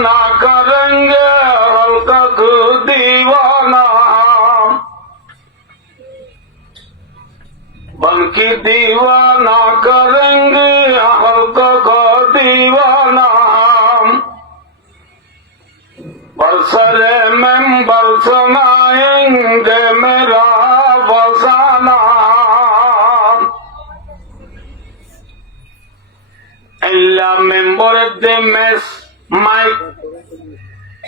ना करेंगे हल्का को दीवाना बल्कि दीवाना करेंगे हल्का को दीवाना बरसरे मेंबर सुनाएंगे मेरा फसाना इल्ला मेंबर दे मेस माइक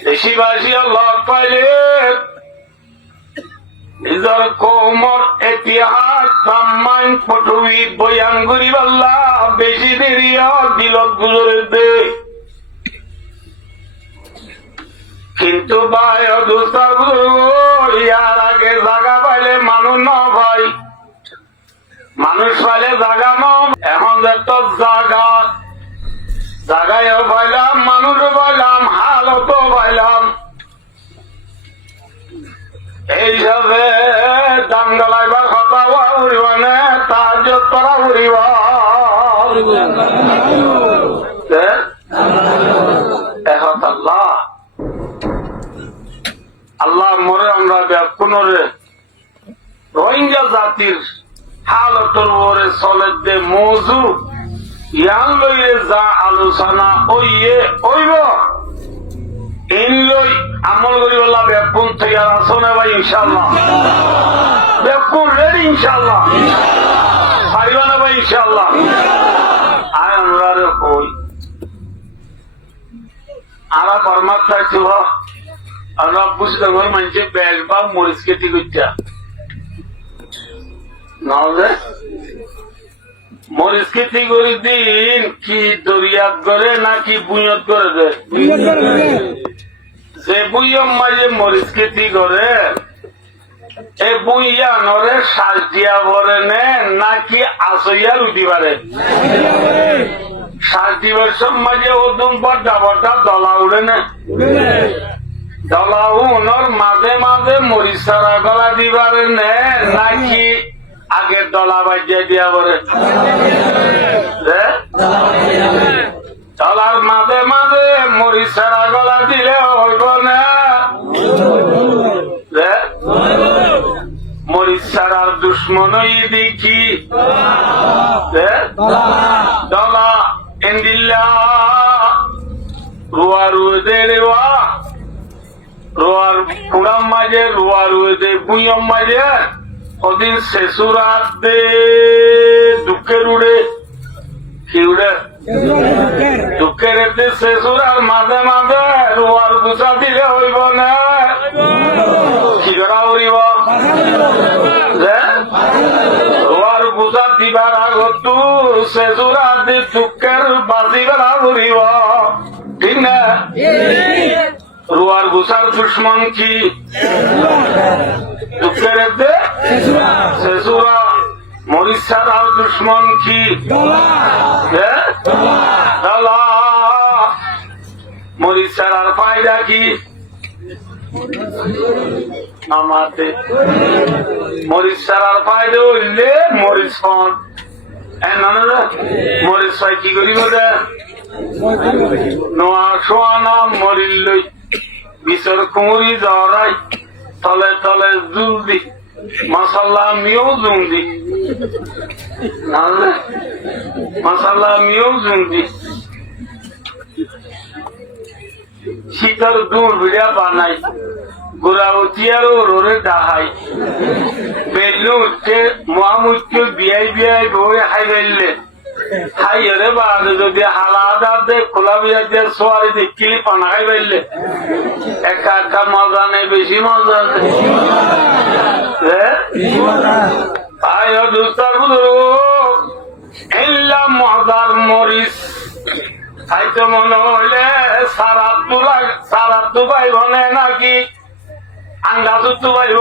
দেশবাসী আল্লাহ পাইলে নিজের কৌমর ইতিহাস সম্মান ফটুই বয়ান করিব আল্লাহ বেশি দেরি দিলত গুজরে দে কিন্তু ভাই দুস্তার ইয়ার আগে জায়গা পাইলে মানুষ ন ভাই মানুষ পাইলে জায়গা ন এখন যত জায়গা জায়গায় পাইলাম মানুষ পাইলাম হালতো পাইলাম এইভাবে দাম গলাইবার কথা উড়িব নে তার তোরা উড়িব আল্লাহ আল্লাহ মরে আমরা ব্যাকুণরে রোহিঙ্গা জাতির হালতর ওরে চলে দে মজু ইয়ান লইয়ে যা আলোচনা ওইয়ে ওইব ইন লই আমল করিবলা ব্যাকুণ তৈয়ার আছো না ভাই ইনশাআল্লাহ ব্যাকুণ রেডি ইনশাআল্লাহ পারিবা না ভাই ইনশাআল্লাহ আয় আমরা রে কই আরা পরমাত্মা ছিল আমরা বুঝতে পার মানুষের ব্যাগ বা মরিচ খেতে করছা না মরিচ খেতি করে দিন কি দরিয়াত করে নাকি বুয়ত করে দেয় যে বুয়ম মাঝে মরিচ খেতি করে এ বুইয়া নরে শ্বাস দিয়া ভরে নে নাকি আসইয়া উঠি পারে শ্বাস দিবার মাঝে ওদম বড্ডা বড্ডা দলা উড়ে নে দলা উনর মাঝে মাঝে মরিচ সারা গলা দিবার নে নাকি আগের দলা বাজিয়ে দিয়া বলে দলার মাঝে মাঝে মরিচ সারা গলা দিলে হইব না মরিচ সারার দুশ্মন দেখি দলা এন্দিল্লা রুয়া রুয়ে দে রেওয়া রোয়ার পুরাম মাঝে রোয়া রুয়ে দে বুয়ম মাঝে ওদিন শেষুরাত দে দুঃখের উড়ে কি উড়ে দুঃখের এতে শেষুরার মাঝে মাঝে রোয়ার গুছা দিলে হইব না কি করা উড়িব রোয়ার গুছা দিবার আগত শেষুরাত দি দুঃখের বাজি করা উড়িব ঠিক না রোয়ার গুছার দুশ্মন কি দুঃখের এতে শেষুরা মরিচ ছাড়ার দুশ্মন কি দলা মরিচ ছাড়ার ফায়দা কি আমাতে মরিচ ছাড়ার ফায়দা হইলে মরিচ ফোন মরিচ পাই কি করিব নোয়া শোয়া নাম মরিল লই বিচার কুমুরি জড়াই তলে তলে জুল দি মশাল্লা আমিও জুম দি মশাল্লা আমিও জুম দি শীতল দূর ভিড়া বানাই গোড়াউতি আর ওরে ডাহাই বেলু উঠতে মহামুখ্য বিয়াই বিয়াই বই হাই বেললে হাই রে বাদ যদি হালাদার দে খোলা বিয়া দিয়ে সোয়ারি দেখিলি পানা খাই বেললে একা একা মজা নেই বেশি মজা নেই দুস্তার এল্লা মজার মরিচ খাইতে মনে হইলে সারাত তো পাইব নাকি আন্দাজ তো পাইব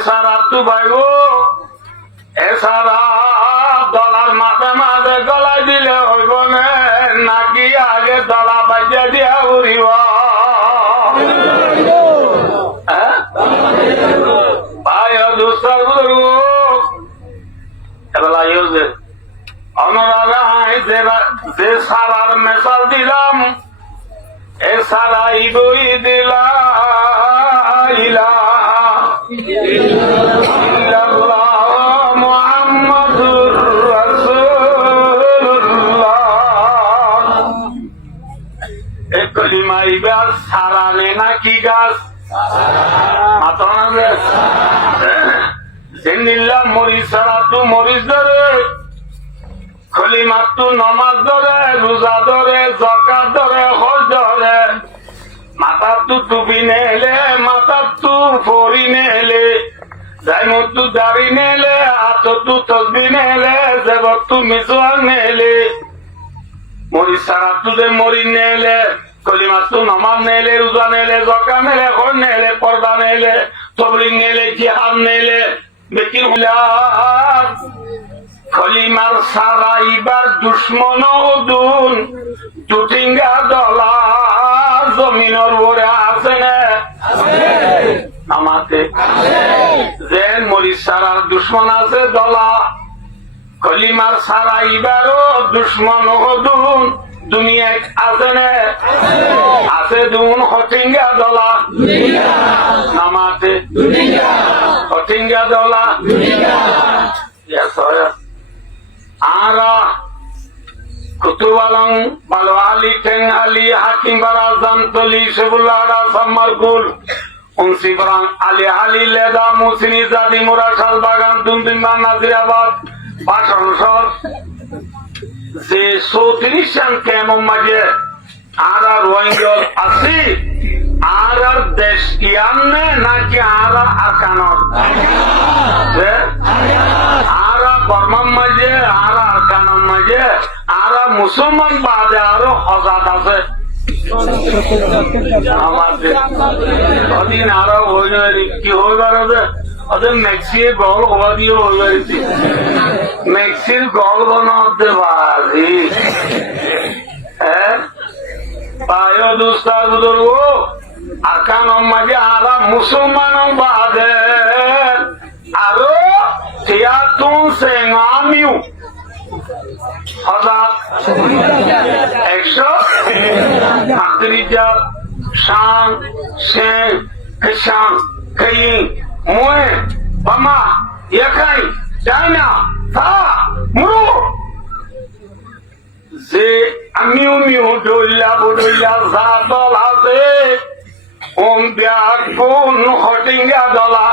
সারাত তো পাইব এছাড়া দলার মাঝে মাঝে গলায় দিলে হইব নাকি আগে দলা বাজিয়া দিয়া উড়িব অনরারা আইসে যে সারার মেসাল দিলাম এ সারাই বই দিলা মুহাম্মাদুর রাসূলুল্লাহ। এ কলিমা ইবার সারানে নাকি গাছ জেনিল্লা মরিচ ছাড়া তু মরিচ ধরে কলিমার তু নমাজ ধরে রোজা ধরে জকাত ধরে হজ ধরে মাথার তু টুপি নেলে মাথার তু ফরি নেলে জাইমত তু দাড়ি নেলে হাত তু তসবি নেলে জেবত তু মিসওয়াক নেলে মরিচ ছাড়া তু যে মরি নেলে কলিমার তু নমাজ নেলে রোজা নেলে জকাত নেলে হজ নেলে পর্দা নেলে তবলিগ নেলে জিহাদ নেলে বেকির হুলার কলিমার সারা ইবার দুশ্মন দুন দুটিঙ্গা দলা জমিনের উপরে আছে না আমাতে যে মরিচ সারার দুশ্মন আছে দলা কলিমার সারা ইবারও দুশ্মন দুন দুনিয়ায় আছে না আছে দুন হটিঙ্গা দলা নামাতে হটিঙ্গা দলা আরা কুতুবালং বালো আলী ঠেং আলী হাকিম বারা জামতলি সেবুল্লাহ সাম্মারকুল উনসিবরাং আলী আলী লেদা মুসিনি জাদি মুরা শালবাগান দুমদিমা নাজিরাবাদ বাসনসর যে 34 জন কেমন মাঝে আর রোহিঙ্গল আছি আর দেশ ইয়ান্নে নাকি আর আরকানর আর বর্মার মাঝে আর আরকানর মাঝে আর মুসলমান বাদে আরো হজাত আছে আমাদের আরো কি হইবার ওদের মেক্সির গল হওয়া দিয়ে হয়ে গেছি মেক্সির গল বানাতে পারি হ্যাঁ পায় দুস্তার বুজুর্গ আকান মাঝে আরা মুসলমান বাদে আরো তিয়াতুন সেঙ্গামিউ হাজার 138 শান শেখ খেসান খেয়িং মুয়ে বামা ইয়াকাই চাইনা তা মুরু যে আমিও মিও ডইলা বডইলা জাদল আছে ওম ব্যাকুন হটিঙ্গা দলা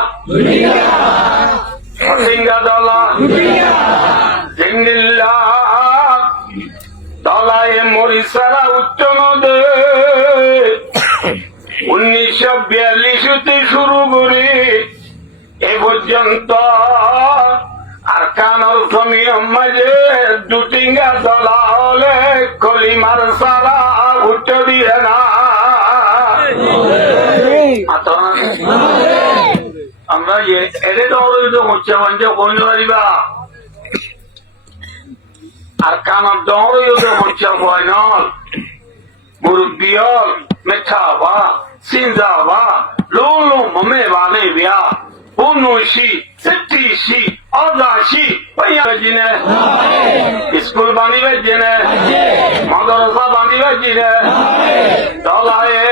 হটিঙ্গা দলা জিন্দিল্লা দলায় মরিসারা উচ্চ নদে 1942 শুরু করে এ পর্যন্ত আর কানল জমির মাঝে দুটিঙ্গা দলা হলে কলিমার সারা উঠতে দিয়ে না আমরা এদের দৌড়িত হচ্ছে মানে কোন পারিবা আর কানার দৌড়িত হচ্ছে হয় নল মুরব্বিয়ল মেঠা বা সিনজা বা লোলো মমে বানে বিয়া উনশি 70 80 জিনে স্কুল বানিবে জিনে মাদ্রাসা বানিবে জিনে দলায়ে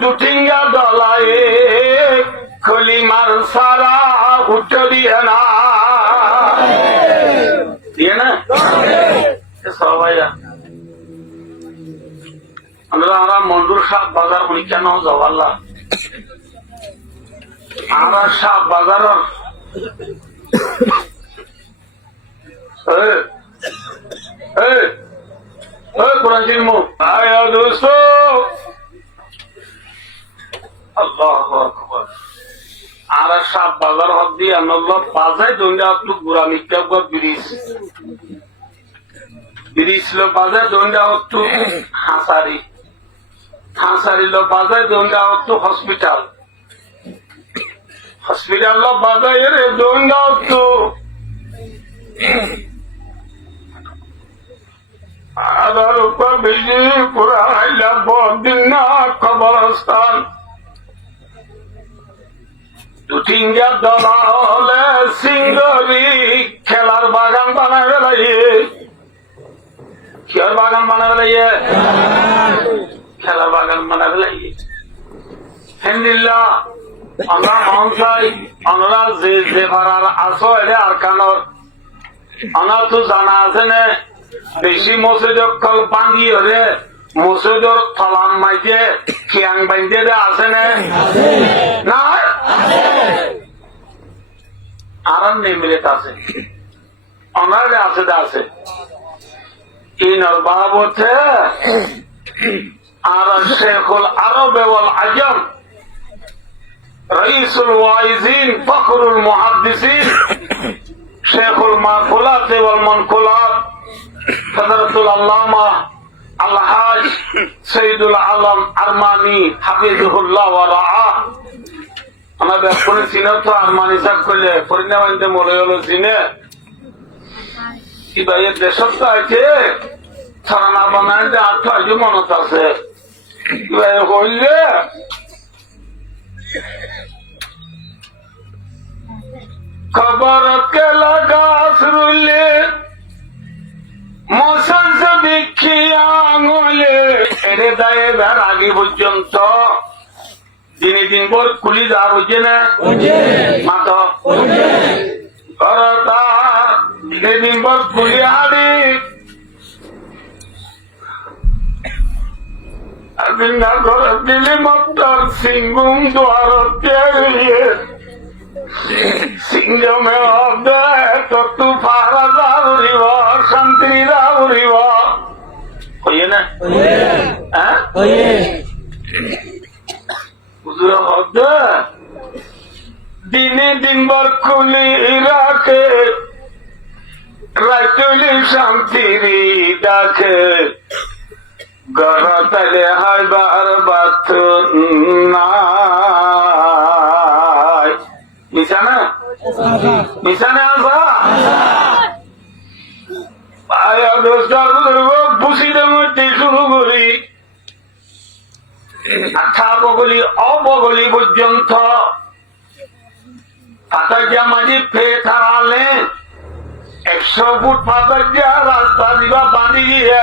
দুটিঙ্গা দলায়ে কলিমার সারা উঠে দিয়ে না সবাই আমরা মঞ্জুর সাহ বাজার উনি কেন জওয়াল্লাহ আমরা সাহ বাজার কোরআন শিল্প আয়া দোস্ত আল্লাহু আকবার আর সাহ বাজার হক দিয়ে আল্লাহ বাজায় দন্ডা একটু গুড়া মিথ্যা ব্রিজ ব্রিজ লো বাজায় দন্ডা একটু হাসারি হাসারি লো বাজায় দন্ডা একটু হসপিটাল হসপিটাল লো বাজায় রে দন্ডা একটু আধার উপর বেশি পুরা হাইলা বদিন না কবরস্থান দুটিঙ্গা দলা হলে সিঙ্গরি খেলার বাগান বানায় বেলাইয়ে কিয়ার বাগান বানাবে লাইয়ে খেলার বাগান বানাবে লাইয়ে হেন্দিল্লা আমরা মন চাই আমরা যে যে ভাড়ার আসো এটা আর কানর আমার তো জানা আছে না বেশি মসজিদের কল ভাঙি হলে মসজিদের তলাম মাইতে খিয়াং বাইন্দে আছে না আর নিমিলিত আছে অনারে আছে আছে ইনর বাব হচ্ছে আর শেখুল আরব ওয়াল আজম রইসুল ওয়াইজিন ফখরুল মুহাদ্দিসিন শেখুল মাকুলাত ওয়াল মানকুলাত হযরতুল আল্লামা আলহাজ সৈয়দুল আলম আরমানি হাফিজুহুল্লাহ ওয়া রাআ আমাদের কোন চিনে তো আরমানি সাহেব করলে পরিণামাইতে মরে হলো চিনে কি ভাই দেশত তো আছে ছড়ানা বানাইতে আর্থ আজও মনত আছে কি ভাই কইলে খবর কে লাগাস রুলে মশাস দেখি আঙুলে এরে দায়ে বের আগে পর্যন্ত দিনে দিন পর খুলি যা বুঝছে না মাতো করতা দিনে দিন পর খুলি হাড়ি বিনা ঘর দিলি মত্তর সিংগুম দ্বার তেরিয়ে সিংহমে হবে তো তু ফারা যাবরিব শান্তি যাবরিব হইয়ে না হ্যাঁ হুজুর হবে দিনে দিনবার খুলি রাখে রাইতুলি শান্তির ডাকে গড়াতালে হাইবার বাত নাই মিশানে মিশানে আসা আয়া দোস্তার বুঝিতে মধ্যে শুরু করি আঠা বগলি অবগলি পর্যন্ত পাতাজিয়া মাঝি ফেয়ে থারালে 100 ফুট পাতাজিয়া রাস্তা দিবা বাঁধি গিয়ে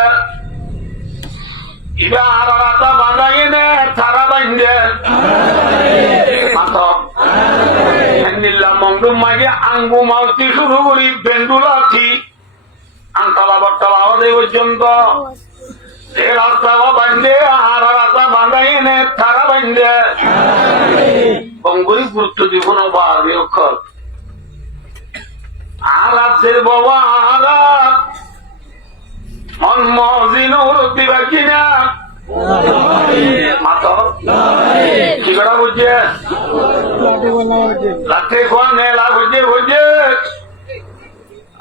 ইবা আর রাস্তা বাঁধাই নে থারা বাঁধে মংডুম মাঝে আঙ্গু মাউতি শুরু করি বেন্ডুলাথি আংতলা বট্টলা হতে পর্যন্ত এই রাস্তা বাঁধে আর রাস্তা বাঁধাই নে থারা বাঁধে অঙ্গুরি গুরুত্ব দিব না বাড়ি অক্ষর আর আছে বাবা আর মন মহজিন উরতি বাকি না মাতো কি করা বুঝছে লাঠি খোয়া নেলা বুঝে বুঝে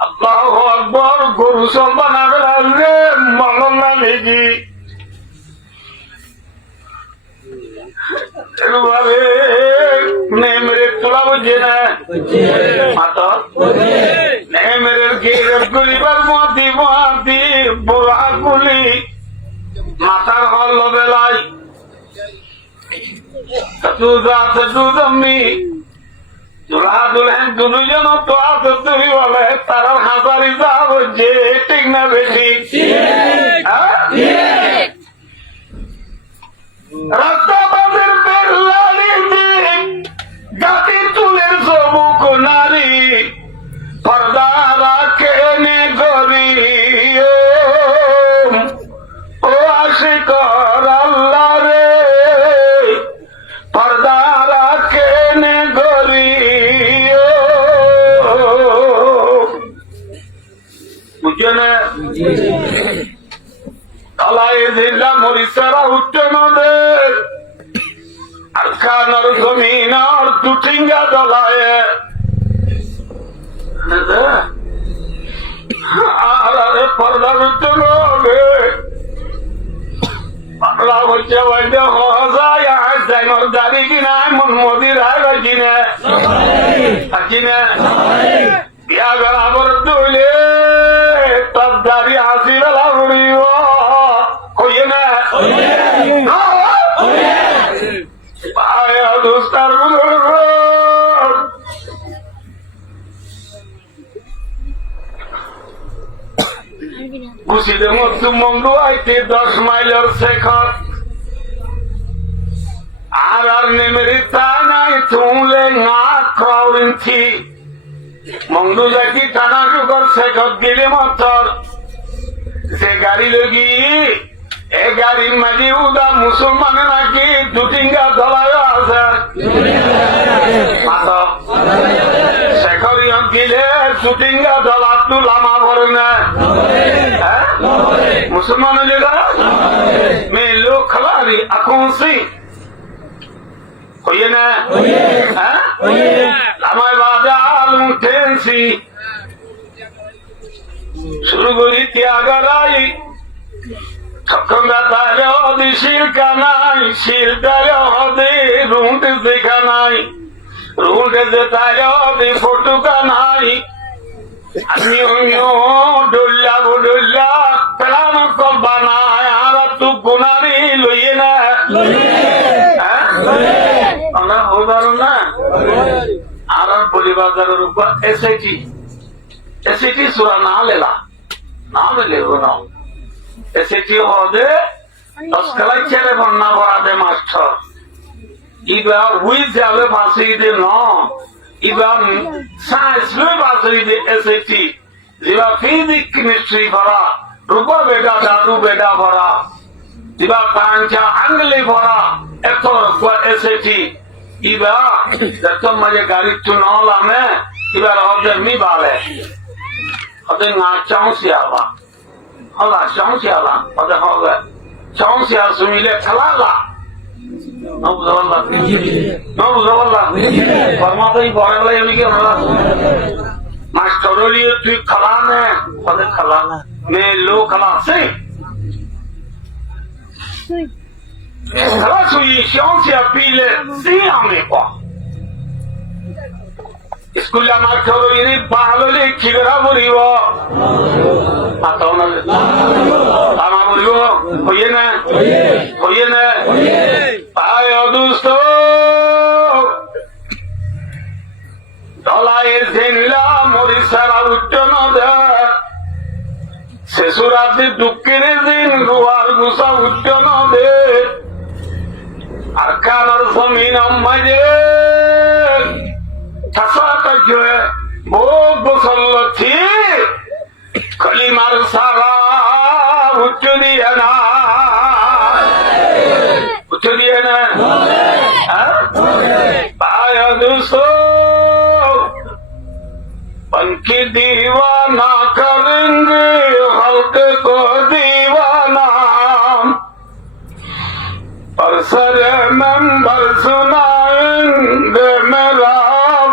আল্লাহু আকবার গরু সব বানাবে রে মলন না নেকি এভাবে নেমরে তোলা বুঝে না মাতো নেমরের গিরব গুলিবার মতি মতি বুড়া গুলি মাথার হল বেলায় দুলা দুলহেন দুজন তো আছে তুমি বলে তার হাজারি যা বুঝছে ঠিক না বেশি রাস্তা বাজের বেল্লারি গাড়ি তুলের সবুক নারী পর্দা রাখে নে গরি ও আশিকর আল্লাহ রে পর্দা রাখে নে গরি বুঝছো না তলায় জিল্লা মরিচারা উঠতে নদের আর খানার জমিন আর দুঠিঙ্গা দলায় আরে পর্দা উঠতে নবে বাংলা বলছে বলছে হজায় আইসাইনর দাড়ি কিনা মন মদির আয় কিনে কিনে বিয়া গড়া বর তুলে তার দাড়ি হাসি বেলা উড়িব কইয়ে না দোস্তার গুছিতে মতো রাইতে 10 মাইলের শেখত আর নেমেরি তা নাই তুলে না ক্রাউরিন্থি মংদু যাকি টানা টুকর শেখত গেলে মাত্র সে গাড়ি লগি এ গাড়ির মাঝে উদা মুসলমান নাকি দুটিঙ্গা দলায় আছে শেখর গেলে দুটিঙ্গা দলা তু লামা ভরে না মুসলমান হলে মেয়ে লোক খালি এখন সি হইয়ে না আমায় বাজাল উঠেছি শুরু করি ত্যাগারাই তাহলে হদি শিলকা নাই শিলটালে হদি রুঁটে দেখা নাই রুঁটে যে তাহলে হদি ফটুকা নাই আমি ডল্লা ডল্লা পেলাম করবা নাই আর তু গুনারি লইয়ে না আমরা বলবার না আর বলিবাজারের উপর এসএটি সুরা না লেলা না লেলে না এসএটি হদে তস্কলাই ছেড়ে বন্যা ভরাতে মাস্টার ইবা উইথ যাবে ফাঁসি দে ন ইবা সায়েন্স লই ফাঁসি দে এসএটি ইবা ফিজিক কেমিস্ট্রি ভরা রূপা বেটা দাদু বেটা ভরা ইবা কাঞ্চা আঙ্গলি ভরা এত এসএটি ইবা যত মজে গাড়ি তু নলামে ইবা হদে মি বালে হদে না চাউসিয়াবা হলা চাউসিয়ালা হদে হবে চাউসিয়া সুমিলে খেলালা নবুজাল্লাহ নবুজাল্লাহ ফরমাতেই বড়লা এমনি হলা মাস্টার লিয়ে তুই খেলা নে হদে খেলা মে লো খেলা সে খেলা সুই চাউসিয়া পিলে সি আমি কো স্কুলে আমার খবর ইনি বাহলে খিগরা বলিব আতাও না আমার বলিব হইয়ে না হইয়ে না আয় অদুস্ত দলায়ে জেনিলা মরিসারা উচ্চন দে শেষুরাতে দুঃখের দিন রুয়ার গুসা উচ্চন দে আর কানার জমিন মাঝে কলিমার সারা উচ্চ দিয়ে না উচ্চ দিয়ে না পায় দুসো पंखी दीवाना करेंगे हल्क को दीवाना पर सर मंबर सुनाएंगे मेरा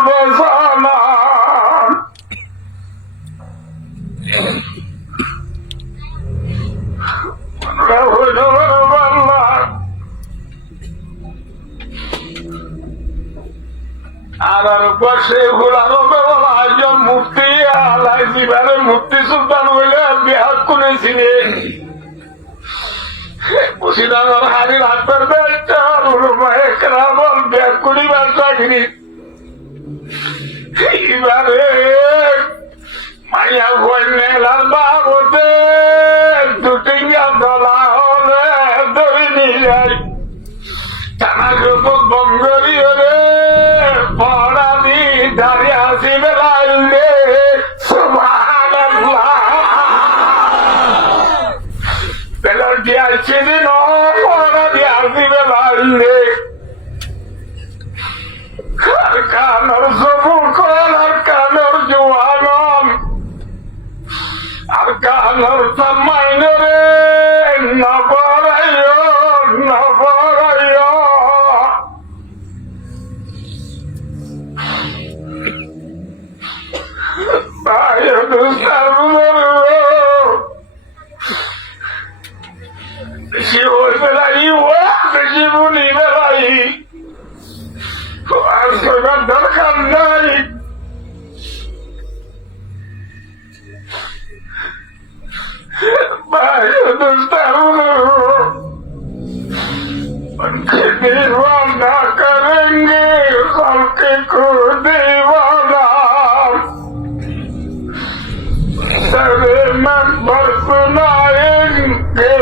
बसाना আর পাশে ঘোরানো মুক্তি আলাই জীবনে মুক্তি সুলতান হইলে বিহার করেছিলেন মুর্শিদাবাদ হাজির হাতের বল বিহার করিবার চাকরি এইবারে মাইয়া বন্যেলার বাবতে দুটিঙ্গা দলা হলে ধরে নিয়ে যায় টানা গ্রুপ বঙ্গরি হলে পড়া দি দাঁড়িয়ে আসি বেলাইলে বেলার দিয়ে আসছি দিন পড়া দিয়ে আসি বেলাইলে আর কানর সবুর কল আর কানর জোয়ানম আর কানর সম্মাইন রে নবরাইয় নবরাইয় বেশি ওই বেলাই বেশি বুনি বেলাই আর সবার দরকার নাই दीवाना करेंगे सबके को दीवाना सरे में बरसनाएंगे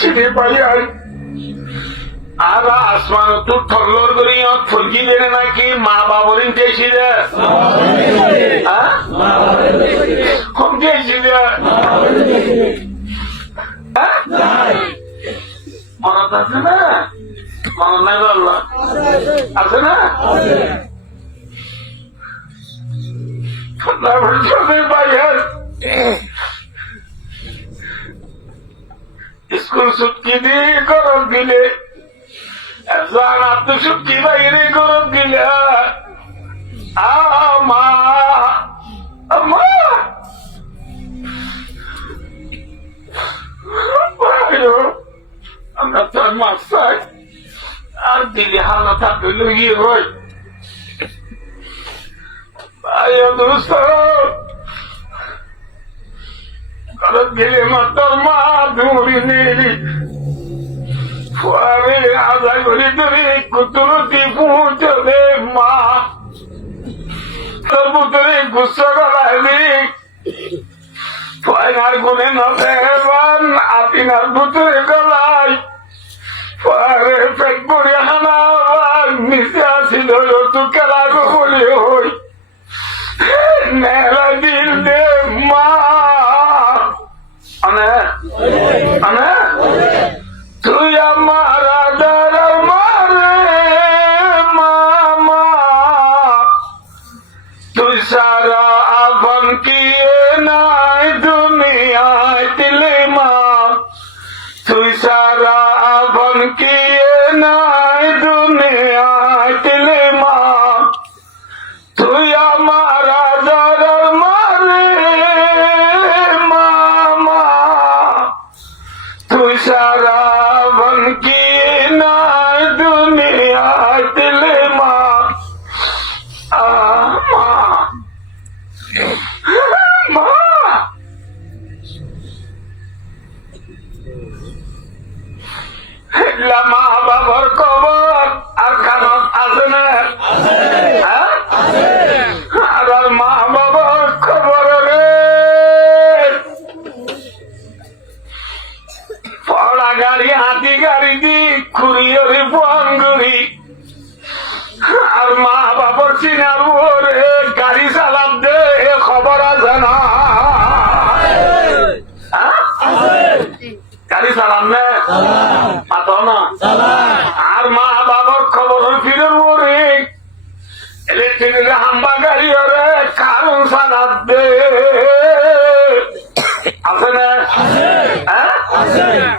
সিঁড়ি পাইয়াই আর আসমান তো ঠল্লর করি ফজি দেনে নাকি মা বাবরিন চেয়েছি রে কম চেয়েছি রে মনত আছে না মনত নাই বললো আছে না বাইর স্কুল ছুটকি দিয়ে গরম দিলে তো ছুটকি বাইরে গরম দিলে মা আমরা তো মাছ চাই আর দিলে হালা থাকলে লুকিয়ে হয় ভাই দোস্ত গরম দিলে মা তোর মা ধুমড়ি নেই ফুয়ারে আধা ঘড়ি ধরে কুতুরতি পৌঁছলে মা তোর ভিতরে গুচ্ছ গলাইলি ফয়নার গুনে নন আপিনার ভিতরে গলাই ফুয়ারে পেট করে হানা নিচে আসিল তু খেলা বলে হই মেলা দিল দে মা আনে আনে তুই আমার আদার মারে মামা তুই সারা আফন কি নাই দুনিয়ায় দিলে মা তুই সারা আফন কি নাই দুনিয়ায় দিলে মা তুই আমার আদার মারে মামা তুই সারা কি নাই দুনিয়ায় দিলে মা মা মা মা বাবার খবর আর কানত আছে না আর মা বাবার খবর রে পড়া গাড়ি হাতি গাড়ি দি খুঁড়িয়ে বন করি আর মা বাবার চিনার ওরে গাড়ি চালাম দে খবর আছে না গাড়ি চালাম না মাতো না আর মা বাবার খবর ফিরে ওরে ইলেকট্রিক হাম্বা গাড়ি ওরে কারণ চালাম দে আছে না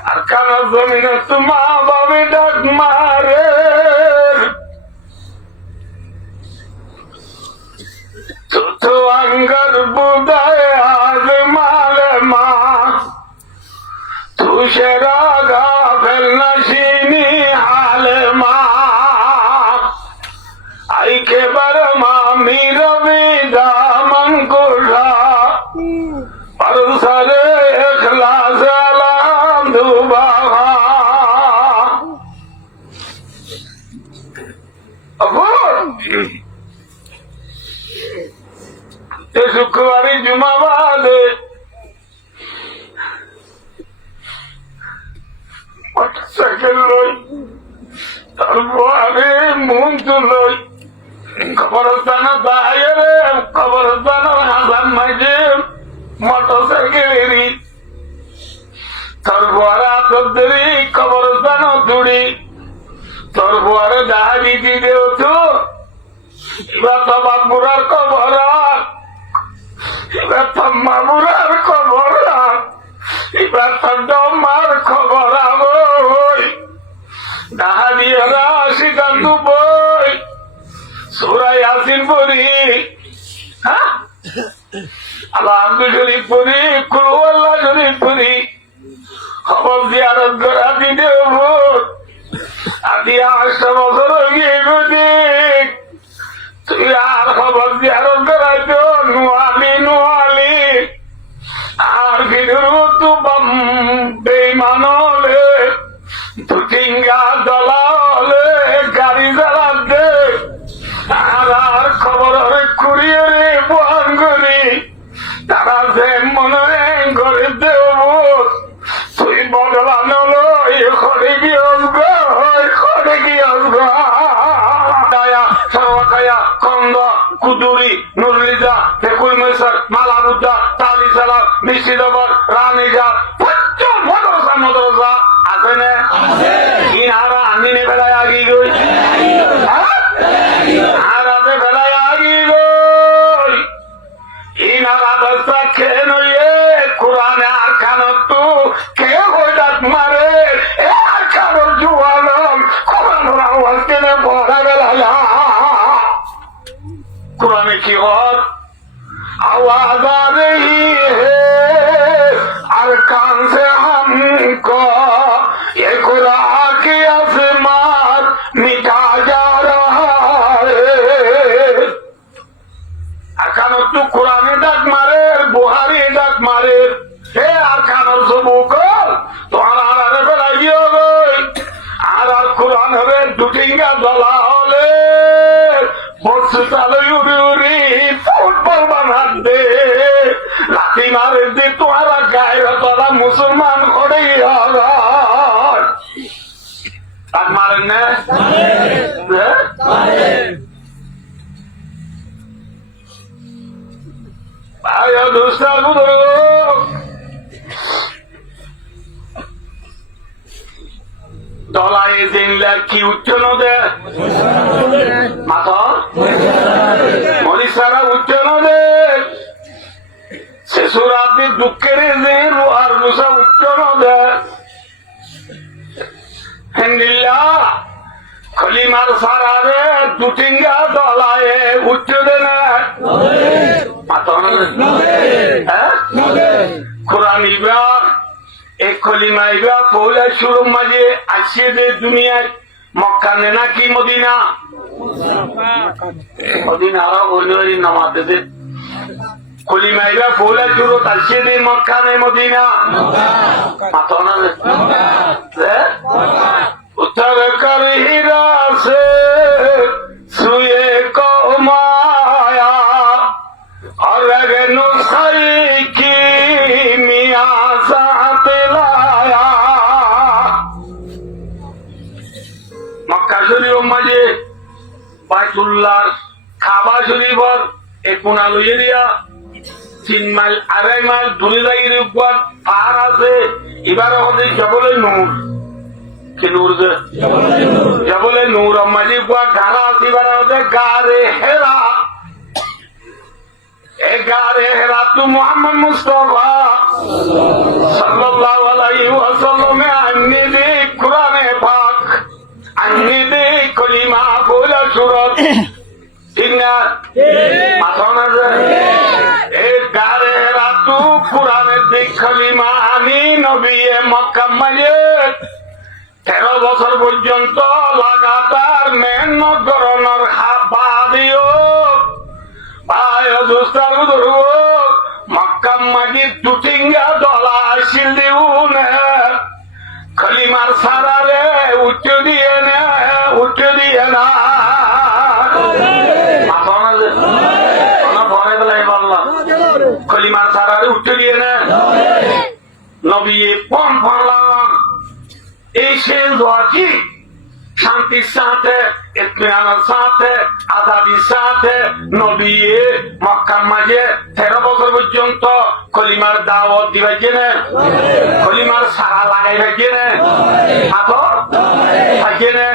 আর কারণ জমিনে তো মা বাবা ডাক মারে তো আঙ্গার বুদায় আজ মালে মা তুষেরা গা ফেলনা সিনি হালে মা আইকে বার মা মিরবি দামন কুড়া পরসরে এখলাস আলাম দুবাহা শুক্রবারে জুমা বাদে মোটরসাইকেল লই তারপরে মন তো লই কবরস্থানের বাইরে কবরস্থানের হাসান মাঝে মোটরসাইকেলেরই তারপরে আতর দেরি কবরস্থান তুড়ি তারপরে দাহাজি দিতে হতো এবার তো বাবুরার কবর এবার তো মামুরার খবর এবার তো ডমার খবর বই দাহাদিয়ারা সিদ্ধান্ত বই সুরাই আসিন পড়ি হ্যাঁ আল্লাহ শরীফ পড়ি কুলু আল্লাহ শরীফ পড়ি খবর জিয়ারত করা দিতে আদি 8 বছর হয়ে গেছে তুই আর খবর জিয়ারত করাইতো নোয়ালি নোয়ালি আর ভিড় তো বেইমান হলে দুটিঙ্গা দলা হলে গাড়ি চালাতে আর খবর কুড়িয়ে রে বহন করি তারা যে মনে করে দেব তুই বদলানো কি খড়ে কি সরকায়া কন্দ কুদুরি নুরলিজা ফেকুল মেসার মালারুদ্দা তালি সালাম মিষ্টিদবর রানীজা মদরসা মদরসা আছে না ইনারা আমিনে বেলায় আগি গই আরাতে বেলায় আগি গই ইনারা দস্তা খেয়ে নইয়ে কোরআনে আর খানত কে হইদাত মারে এ আর খানোর জুয়ালম কোরআন আওয়াজ কেনে পড়া বেলা कुरान की ओर आवाज आ रही है अरकान से हमको ये कुरान की आसमान मिटा जा रहा है अरकान तू कुरान डाक मारे बुहारी डाक मारे हे अरकान और सबूक तुम्हारा आरे बनाइए हो गई आर कुरान हमें दुटिंगा दला होले ফুটবল বানাতে লাঠি মারে যে তোমারা গায়ে তোরা মুসলমান করে তার মারেন না দলায় দিনলা কি উচ্চন দে মাথা মরিসারা উচ্চন দে শেষরাতে দুঃখের যে রোহার মুসা উচ্চন দে হেন্দিল্লা খলিমার সারারে দুটিঙ্গা দলায় উচ্চ দে না মাথা হ্যাঁ কোরআন ইবার एक कलिमाइबा पहले शुरू मजे अच्छे दे दुनिया मक्का ने ना की मदीना मदीना आरा बोलने वाली नमाज़ दे कलिमाइबा पहले शुरू अच्छे दे मक्का ने मदीना मातोना दे उत्तर कर हीरा से सुए को माया और अगर नुसाई की मियाँ মাঝে বাইতুল্লাহ কাবা শরীফর এক কোনা লইয়ে দিয়া 3 মাইল 2.5 মাইল দূরে যাইয়ে উপর পাহাড় আছে এবার আমাদের জবলে নূর কি নূর যে জবলে নূর মাঝে উপর ঢালা আছে এবার আমাদের গারে হেরা এ গারে হেরা তো মুহাম্মদ মুস্তাফা সাল্লাল্লাহু আলাইহি ওয়াসাল্লাম আন্নি দে কোরআনে পাক আন্নি দে কলিমা বলা সুরত ঠিক না মাথা না এ গারে হেরা তো কোরআনের দিক কলিমা আমি নবী মক্কা মাঝে 13 বছর পর্যন্ত লাগাতার মেহনত করানোর হাবা দিও পায় দুস্তার ধরু মক্কা মাঝে দুটিঙ্গা দলা আসিল দিউন কলিমার সারারে উচ্চ দিয়ে না পরে বেলায় বললাম কলিমার সারারে উচ্চ দিয়ে না নবী পম ফলাম এই শেষ দোয়াটি শান্তির সাথে ইতমিনানের সাথে আজাদির সাথে নবী মক্কার মাঝে 13 বছর পর্যন্ত কলিমার দাওয়াত দিবার জন্য কলিমার সারা লাগাইবার জন্য হাতর থাকিয়ে নে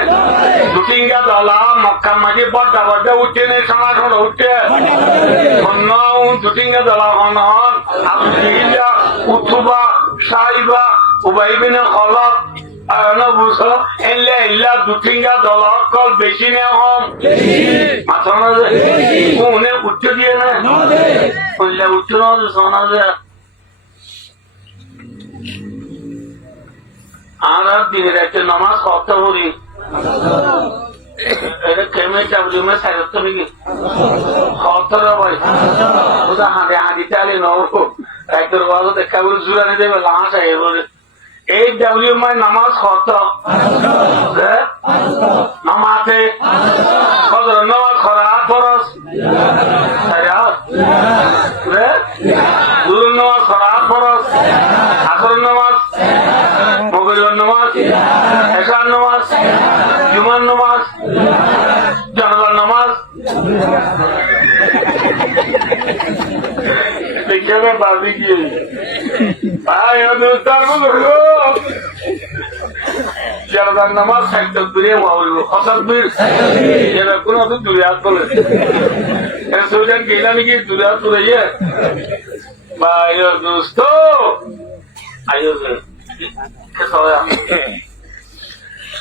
দুটিঙ্গা দলা মক্কার মাঝে বড্ডা বড্ডা উঠে নে সারা খড় উঠে অন্য দুটিঙ্গা দলা হন আপনি উঠুবা সাইবা উবাইবিনে হলক বুঝো এলে ইল্লা দুটিঙ্গা দলক কল বেশি নে হম মাথা না কোনে উচ্চ দিয়ে না বললে উচ্চ না শোনা যায় আর দিনের একটা নামাজ কত করি এটা কেমন চাবুমে সাইরত নাকি কত ভাই ওটা হাঁটে হাঁটি চালে নবো একদর বাজো দেখা বলে জুড়ানি দেবে লাশ আগে বলে এই ডাব্লিউ মাই নামাজ কত নামাজে কত নামাজ খরা ফরস দুরুন নামাজ খরা ফরস আসর নামাজ মগরিবের নামাজ এশার নামাজ, জুমার নামাজ, জানাজার নামাজ। দেখে বাদি গিয়ে জানাজার নামাজ একটা দূরে হঠাৎ কোন দূরে হাত বলে সোজান গেলাম কি দূরে হাত তুলে ভাই দোস্ত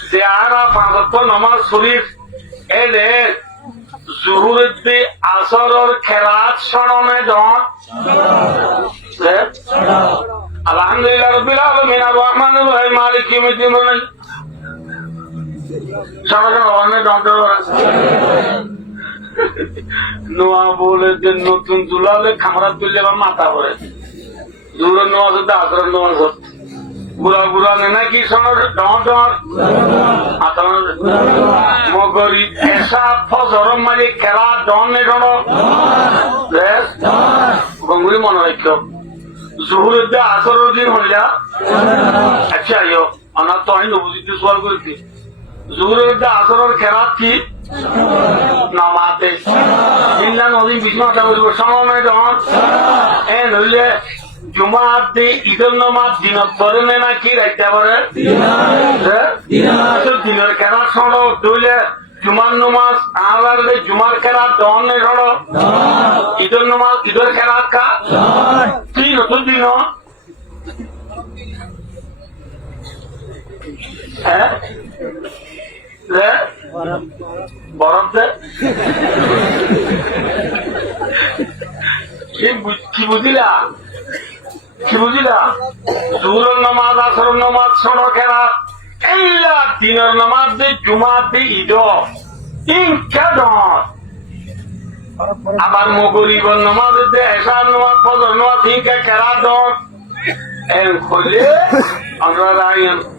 যে আর পাঁচত্ব নমাজ শরীফ এলে জুহুরুদ্দি আসরের খেলাত স্মরণে জন আলহামদুলিল্লাহ রাব্বিল আলামিন আর রহমানির রহিম মালিক ইয়াউমিদ্দিন বলেন সমাজে ডক্টর নোয়া বলে যে নতুন দুলালে খামরা তুললে আমার মাথা পড়ে জুহুরের নামাজ হচ্ছে আসরের নামাজ হচ্ছে বুড়া বুড়া নাকি সময় ডর মগরি এসা ফজর মাঝে খেলা ডন নে ডর গঙ্গুলি মনে রাখ জুহুরের যে আসরের দিন হইলা আচ্ছা আইও আমার তো আমি নবুজিতে সোয়াল করেছি জুহুরের যে আসরের খেলা কি নামাতে ইল্লা নদী বিষ্ণুটা বলবো সময় ডন এ নইলে জুমার দি ঈদের নামাজ দিনত পরে নাকি রাখতে পারে দিনের খেলা সড়ো দইলে জুমার নামাজ আবার জুমার খেলা দন সড়ো ঈদের নামাজ ঈদের খেলা কা কি নতুন দিন হ্যাঁ বরফ দে কি বুঝিলা কি বুঝিলা জুহুরের নামাজ আসরের নামাজ সড়ক খেলা এইলা দিনের নামাজ দিয়ে জুমার দিয়ে ঈদ ইনকা ডর আবার মগরিবের নামাজ দিয়ে এশার নামাজ ফজর নামাজ ইনকা খেলা ডর এম খুলে আমরা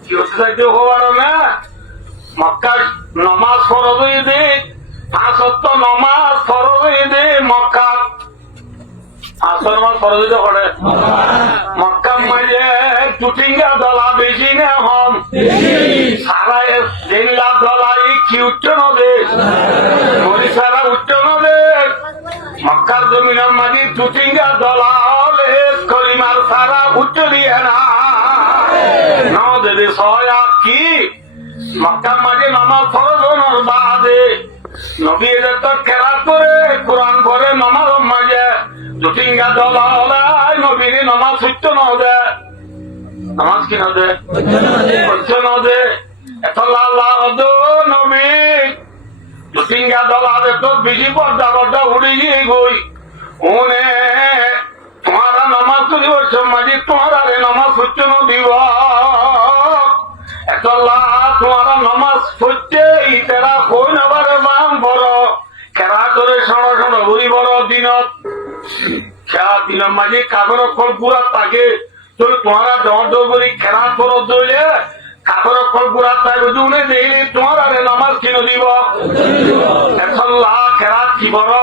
কি হতে চাইতে হবার না মক্কার নামাজ ফরজ হয়ে দে পাঁচত্ব নামাজ ফরজ হয়ে দে মক্কা আসর নামাজ ফরজ হইতে করে মক্কা মাঝে টুটিঙ্গা দলা বেশি না হম সারা জেলা দলা কি উচ্চ নদে মরি সারা উচ্চ নদে মক্কার জমিনের মাঝে টুটিঙ্গা দলা হলে কলিমার সারা উচ্চ দিয়ে না নদে সয়া কি মক্কার মাঝে নামাজ ফরজ হওয়ার বাদে নবী তো কেরাত করে কোরআন করে নামাজ মাঝে দুটিঙ্গা দলা হলাই নবীর নামাজ সত্য নদে নামাজ কি নদে সত্য নদে এত লাল নবী দুটিঙ্গা দলা তো বেশি পর্দা পর্দা উড়ে গিয়ে গই উনে তোমারা নামাজ তুলি মাঝে তোমারা নামাজ সত্য নদীব এত তোমারা নামাজ হচ্ছে তেরা কই নাবার বাম বড় খেলা করে সড় সড় ঘুরি বড় দিনত খেলা দিনের মাঝে কাগর অক্ষর পুরা থাকে তো তোমারা দর করি খেলা করো দইলে কাগর অক্ষর পুরা থাকবে উনি দেখলে তোমার আরে নামাজ কিনে দিব এখন খেলা কি বড়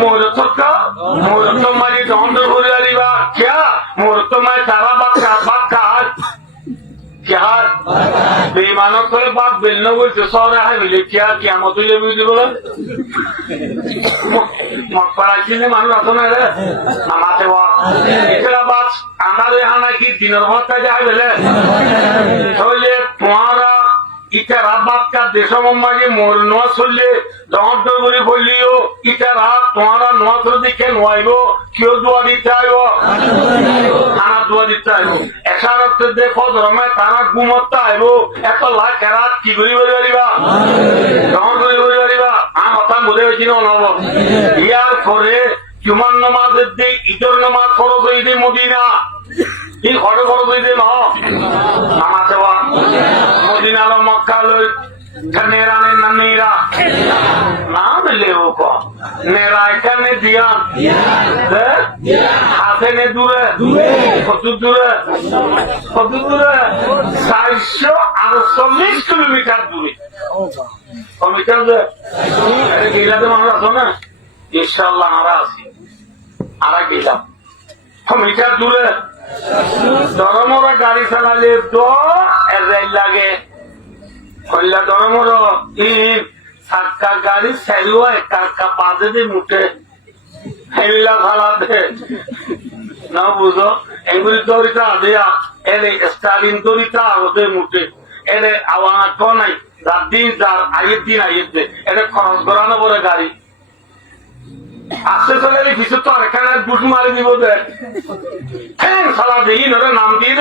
মৌরত মৌরত মাঝে দণ্ড করে দিবা খেয়া মৌরত মাঝে তারা বাচ্চা বাচ্চা বেমানক করে বাদ বেলন বলছে শহরে হাই মিলে কে কেমন তুলে বুঝলি বলো মকপাড়া কিনে মানুষ আসো না রে আমাতে এছাড়া বাদ আমাদের এখানে নাকি দিনের ভরটা যায় বেলে তাহলে তোমারা ইটা রাত বাদকার দেশ মাঝে মোর নোয়া চললে দন্ত করে বললিও ইটা রাত তোমারা নোয়া চল দিকে নোয়াইব কেউ দোয়া দিতে আইব খানা দোয়া দিতে আইব এসার অর্থে দেখো ধর্মায় তারা ঘুমতে আইব এত লাখ রাত কি করি বলি পারিবা দমন করি বলি পারিবা আমার কথা বলে হয়েছি না অনব ইয়ার পরে জুমার নামাজের দিক ঈদের নামাজ খরচ হয়ে দিয়ে মদিনা কি খরচ খরচ হয়ে দিয়ে নামাজ দেওয়া মদিনা লো মক্কা লই নেরা না নেরা না দিলে ও কো নেরা এখানে দিয়া হাতে নে দূরে কত দূরে 448 কিলোমিটার দূরে কিলোমিটার গেলাতে মানুষ আসো না ইনশাল্লাহ আমরা আছি আর গেলাম মিটার দূরে ধরমরা গাড়ি চালালে তো যাই লাগে কইলা ধর্মর ই সাক্কা গাড়ি সেলুয়া একা বাজে দিয়ে মুঠে হেলা ফালাতে না বুঝো এগুলি দরিতা দিয়া এলে স্টালিন দরিতা হতে মুঠে এলে আওয়ানা তো নাই যার দিন যার আগের দিন এটা খরচ করানো পরে গাড়ি আসতে চলে কিছু তো আর এখানে বুট মারি দিব দেখ সারা দিন ওরা নাম দিয়ে